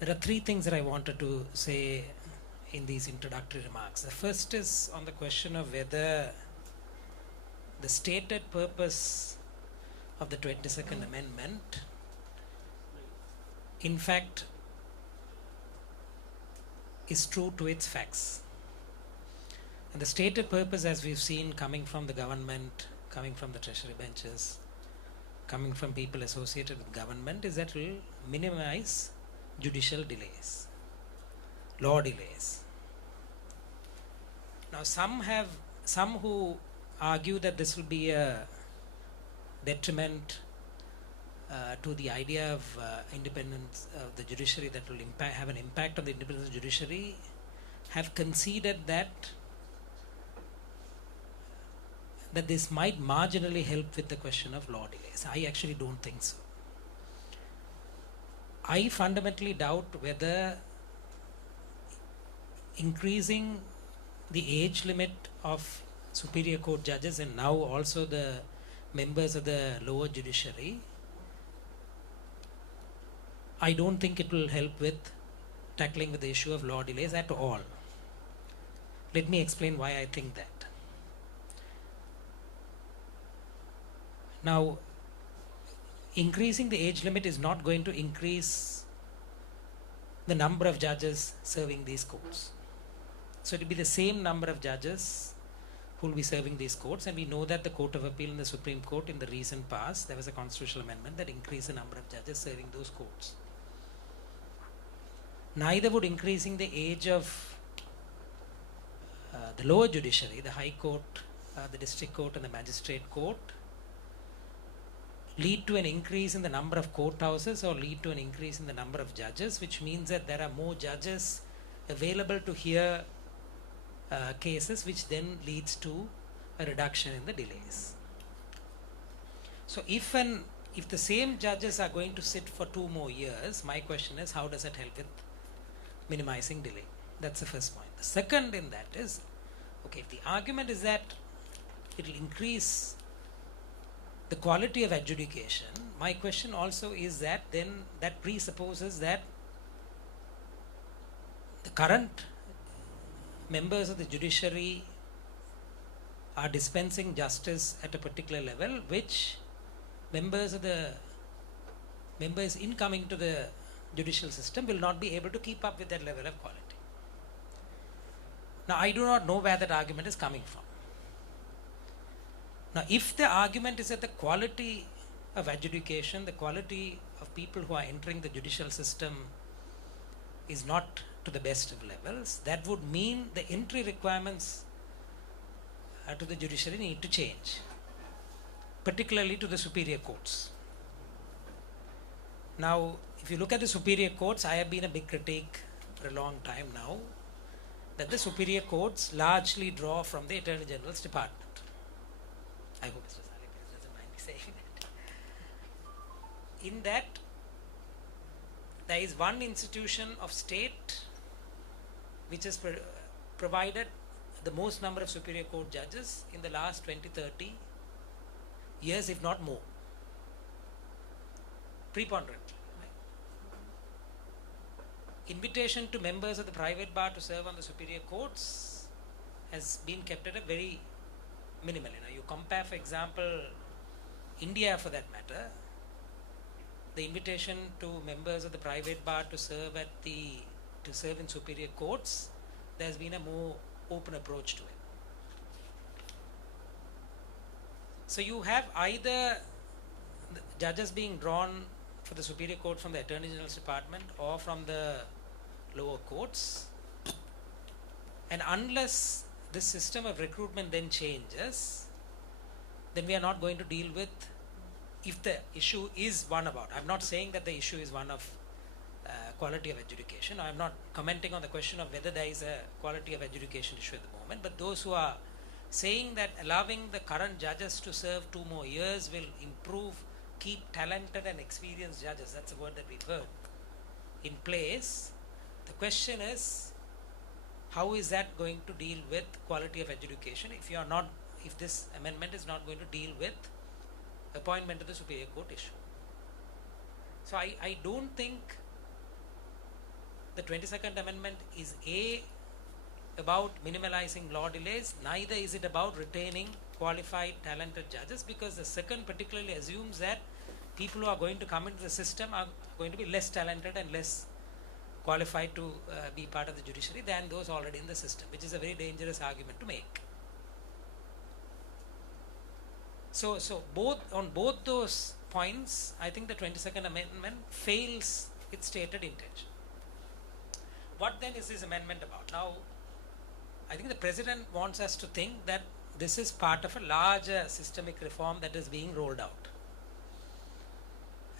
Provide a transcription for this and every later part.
There are three things that I wanted to say in these introductory remarks. The first is on the question of whether the stated purpose of the 22nd Amendment, in fact, is true to its facts. And the stated purpose, as we've seen coming from the government, coming from the treasury benches, coming from people associated with government, is that it will minimize judicial delays, law delays. Now some who argue that this will be a detriment to the idea of independence of the judiciary, that will have an impact on the independence of the judiciary, have conceded that this might marginally help with the question of law delays. I actually don't think so. I fundamentally doubt whether increasing the age limit of Superior Court judges and now also the members of the lower judiciary, I don't think it will help with tackling with the issue of law delays at all. Let me explain why I think that. Now, increasing the age limit is not going to increase the number of judges serving these courts. So it will be the same number of judges who will be serving these courts, and we know that the Court of Appeal and the Supreme Court in the recent past, there was a constitutional amendment that increased the number of judges serving those courts. Neither would increasing the age of the lower judiciary, the High Court, the District Court and the Magistrate Court, lead to an increase in the number of courthouses or lead to an increase in the number of judges, which means that there are more judges available to hear cases, which then leads to a reduction in the delays. So if the same judges are going to sit for 2 more years, my question is, how does it help with minimizing delay? That's the first point. The second in that is, okay, if the argument is that it will increase the quality of adjudication, my question also is that then that presupposes that the current members of the judiciary are dispensing justice at a particular level, which members incoming to the judicial system will not be able to keep up with that level of quality. Now, I do not know where that argument is coming from. Now, if the argument is that the quality of adjudication, the quality of people who are entering the judicial system is not to the best of levels, that would mean the entry requirements to the judiciary need to change, particularly to the superior courts. Now, if you look at the superior courts, I have been a big critic for a long time now, that the superior courts largely draw from the Attorney General's department. I hope Mr. Saleh doesn't mind me saying that. In that, there is one institution of state which has provided the most number of Superior Court judges in the last 20-30 years, if not more. Preponderant. Right? Invitation to members of the private bar to serve on the Superior Courts has been kept at a very minimal. You compare, for example, India for that matter, the invitation to members of the private bar to serve in superior courts, there's been a more open approach to it. So you have either the judges being drawn for the superior court from the Attorney General's department or from the lower courts, and unless this system of recruitment then changes, then we are not going to deal with, if the issue is one about, I'm not saying that the issue is one of quality of adjudication. I'm not commenting on the question of whether there is a quality of adjudication issue at the moment, but those who are saying that allowing the current judges to serve 2 more years will improve, keep talented and experienced judges, that's a word that we've heard, in place, the question is, how is that going to deal with quality of adjudication if this amendment is not going to deal with appointment to the Superior Court issue? So I don't think the 22nd Amendment is about minimalizing law delays, neither is it about retaining qualified, talented judges, because the second particularly assumes that people who are going to come into the system are going to be less talented and less qualified to be part of the judiciary than those already in the system, which is a very dangerous argument to make. So on both those points, I think the 22nd Amendment fails its stated intention. What then is this amendment about? Now, I think the President wants us to think that this is part of a larger systemic reform that is being rolled out.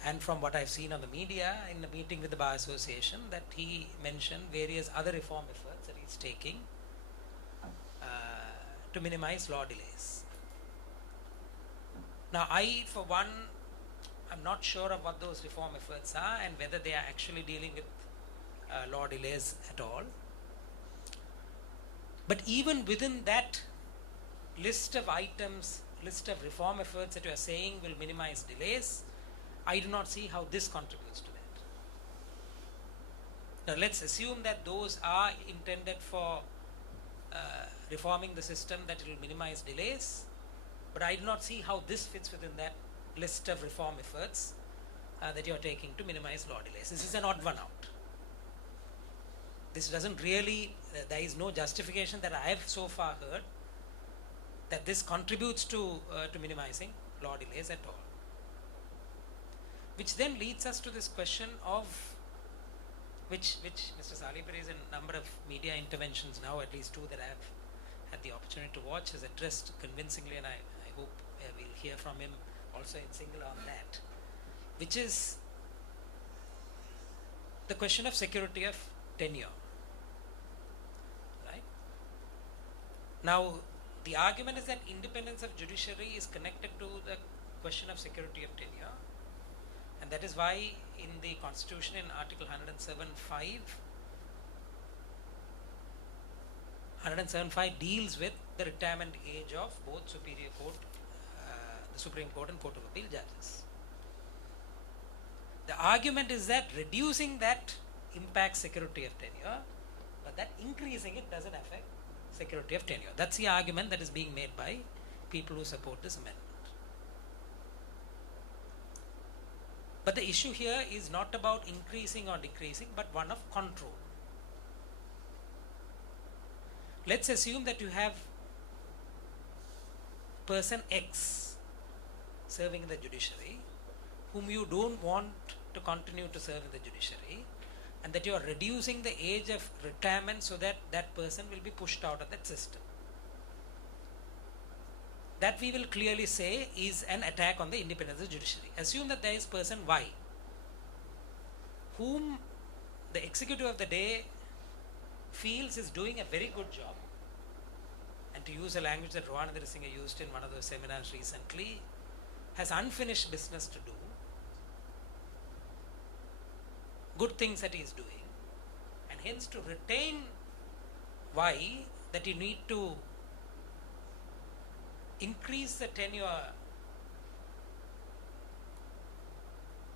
And from what I've seen on the media in a meeting with the Bar Association, that he mentioned various other reform efforts that he's taking to minimize law delays. Now, I, for one, I'm not sure of what those reform efforts are and whether they are actually dealing with law delays at all. But even within that list of items, list of reform efforts that you are saying will minimize delays, I do not see how this contributes to that. Now, let's assume that those are intended for reforming the system, that it will minimize delays, but I do not see how this fits within that list of reform efforts that you are taking to minimize law delays. This is an odd one out. This doesn't really, there is no justification that I have so far heard that this contributes to minimizing law delays at all. Which then leads us to this question of which Mr. Salipur is in a number of media interventions now, at least two that I have had the opportunity to watch, has addressed convincingly, and I hope we'll hear from him also in single on that, which is the question of security of tenure. Right? Now, the argument is that independence of judiciary is connected to the question of security of tenure, and that is why in the Constitution in Article 107.5 deals with the retirement age of both Superior Court, the Supreme Court and Court of Appeal judges. The argument is that reducing that impacts security of tenure, but that increasing it doesn't affect security of tenure. That's the argument that is being made by people who support this amendment. But the issue here is not about increasing or decreasing, but one of control. Let's assume that you have person X serving in the judiciary, whom you don't want to continue to serve in the judiciary, and that you are reducing the age of retirement so that that person will be pushed out of that system. That we will clearly say is an attack on the independence of the judiciary. Assume that there is person Y, whom the executive of the day feels is doing a very good job, and to use a language that Rohanathan Singh used in one of those seminars recently, has unfinished business to do, good things that he is doing, and hence to retain Y, that you need to increase the tenure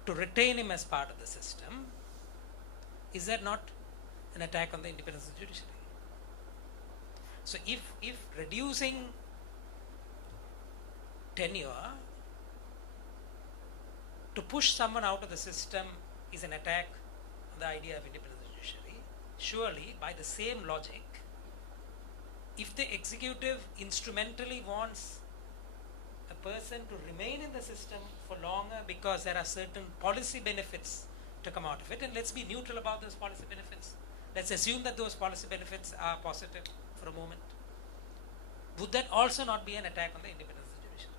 to retain him as part of the system. Is that not an attack on the independence of the judiciary? So if reducing tenure to push someone out of the system is an attack on the idea of independence of the judiciary, surely by the same logic, if the executive instrumentally wants a person to remain in the system for longer because there are certain policy benefits to come out of it, and let's be neutral about those policy benefits. Let's assume that those policy benefits are positive for a moment. Would that also not be an attack on the independence of the judiciary?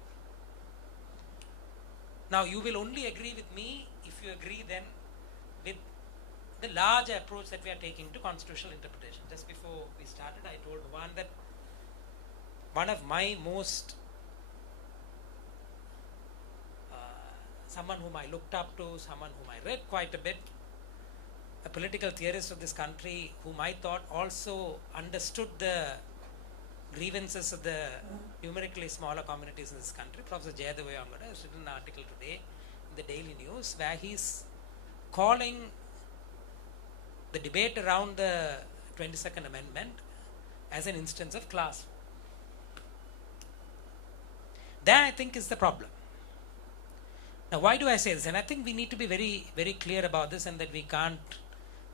Now, you will only agree with me if you agree then with the larger approach that we are taking to constitutional interpretation. Just before we started, I told Juan that one of my most, someone whom I looked up to, someone whom I read quite a bit, a political theorist of this country whom I thought also understood the grievances of the numerically smaller communities in this country, Professor Jayadeva Yangada, has written an article today in the Daily News where he's calling the debate around the 22nd Amendment as an instance of class. That, I think, is the problem. Now, why do I say this? And I think we need to be very, very clear about this, and that we can't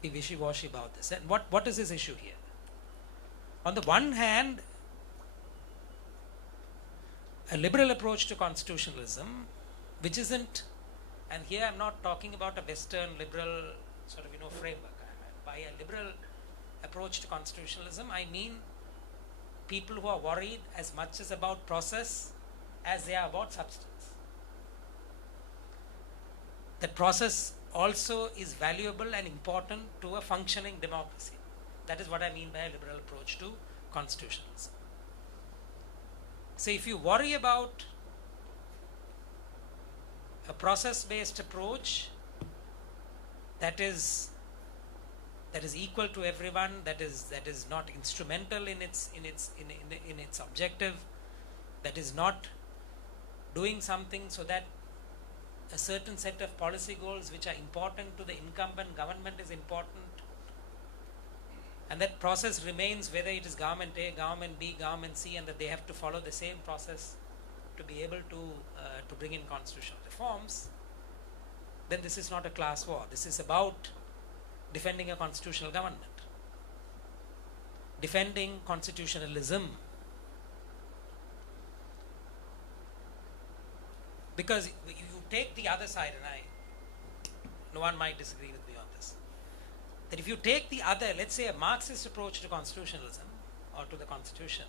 be wishy-washy about this. And what is this issue here? On the one hand, a liberal approach to constitutionalism, which isn't, and here I'm not talking about a Western liberal sort of, framework. By a liberal approach to constitutionalism, I mean people who are worried as much as about process as they are about substance. That process also is valuable and important to a functioning democracy. That is what I mean by a liberal approach to constitutionalism. So if you worry about a process-based approach that is equal to everyone, that is not instrumental in its objective, that is not doing something so that a certain set of policy goals which are important to the incumbent government is important, and that process remains whether it is government A, government B, government C, and that they have to follow the same process to be able to bring in constitutional reforms, then this is not a class war. This is about defending a constitutional government, defending constitutionalism. Because you take the other side, and no one might disagree with me on this, that if you take the other, let's say a Marxist approach to constitutionalism or to the constitution,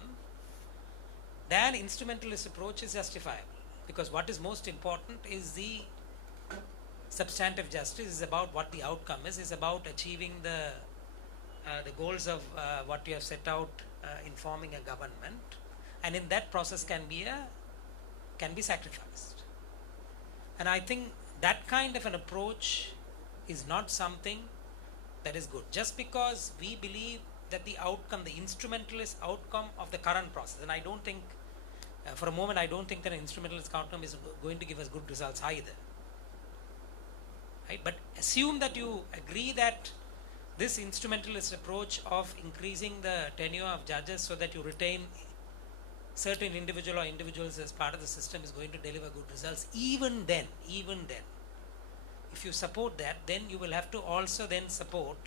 then instrumentalist approach is justifiable. Because what is most important is the substantive justice, is about what the outcome is about achieving the goals of what you have set out in forming a government, and in that process can be sacrificed. And I think that kind of an approach is not something that is good. Just because we believe that the outcome, the instrumentalist outcome of the current process, and I don't think, for a moment, I don't think that an instrumentalist outcome is going to give us good results either. Right? But assume that you agree that this instrumentalist approach of increasing the tenure of judges so that you retain certain individual or individuals as part of the system is going to deliver good results. Even then, if you support that, then you will have to also then support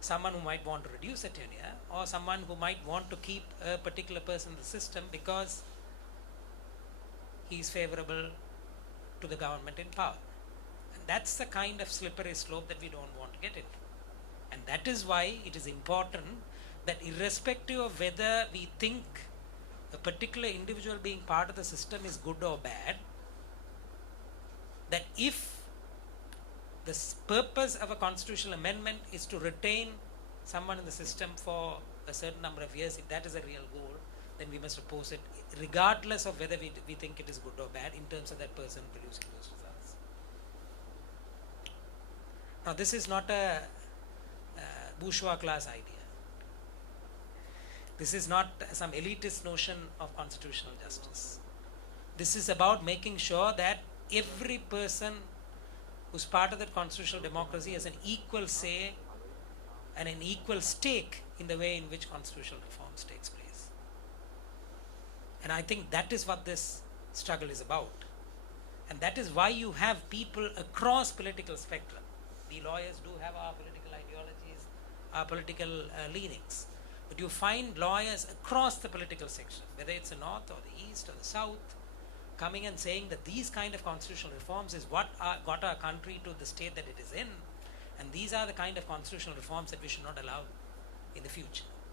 someone who might want to reduce the tenure, or someone who might want to keep a particular person in the system because he is favorable to the government in power. And that's the kind of slippery slope that we don't want to get into. And that is why it is important that irrespective of whether we think a particular individual being part of the system is good or bad, that if the purpose of a constitutional amendment is to retain someone in the system for a certain number of years, if that is a real goal, then we must oppose it regardless of whether we think it is good or bad in terms of that person producing those results. Now, this is not a bourgeois class idea. This is not some elitist notion of constitutional justice. This is about making sure that every person who's part of that constitutional democracy has an equal say and an equal stake in the way in which constitutional reforms takes place. And I think that is what this struggle is about. And that is why you have people across political spectrum. We lawyers do have our political ideologies, our political leanings. But you find lawyers across the political section, whether it's the north or the east or the south, coming and saying that these kind of constitutional reforms is what got our country to the state that it is in, and these are the kind of constitutional reforms that we should not allow in the future.